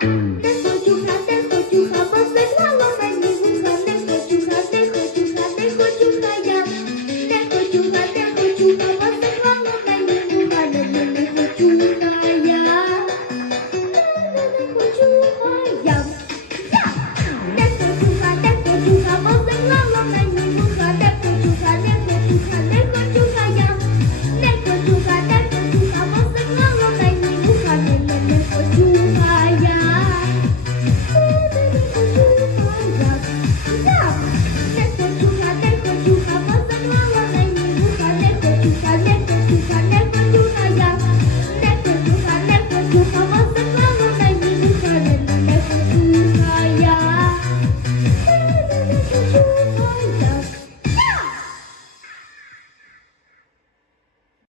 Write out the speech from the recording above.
Música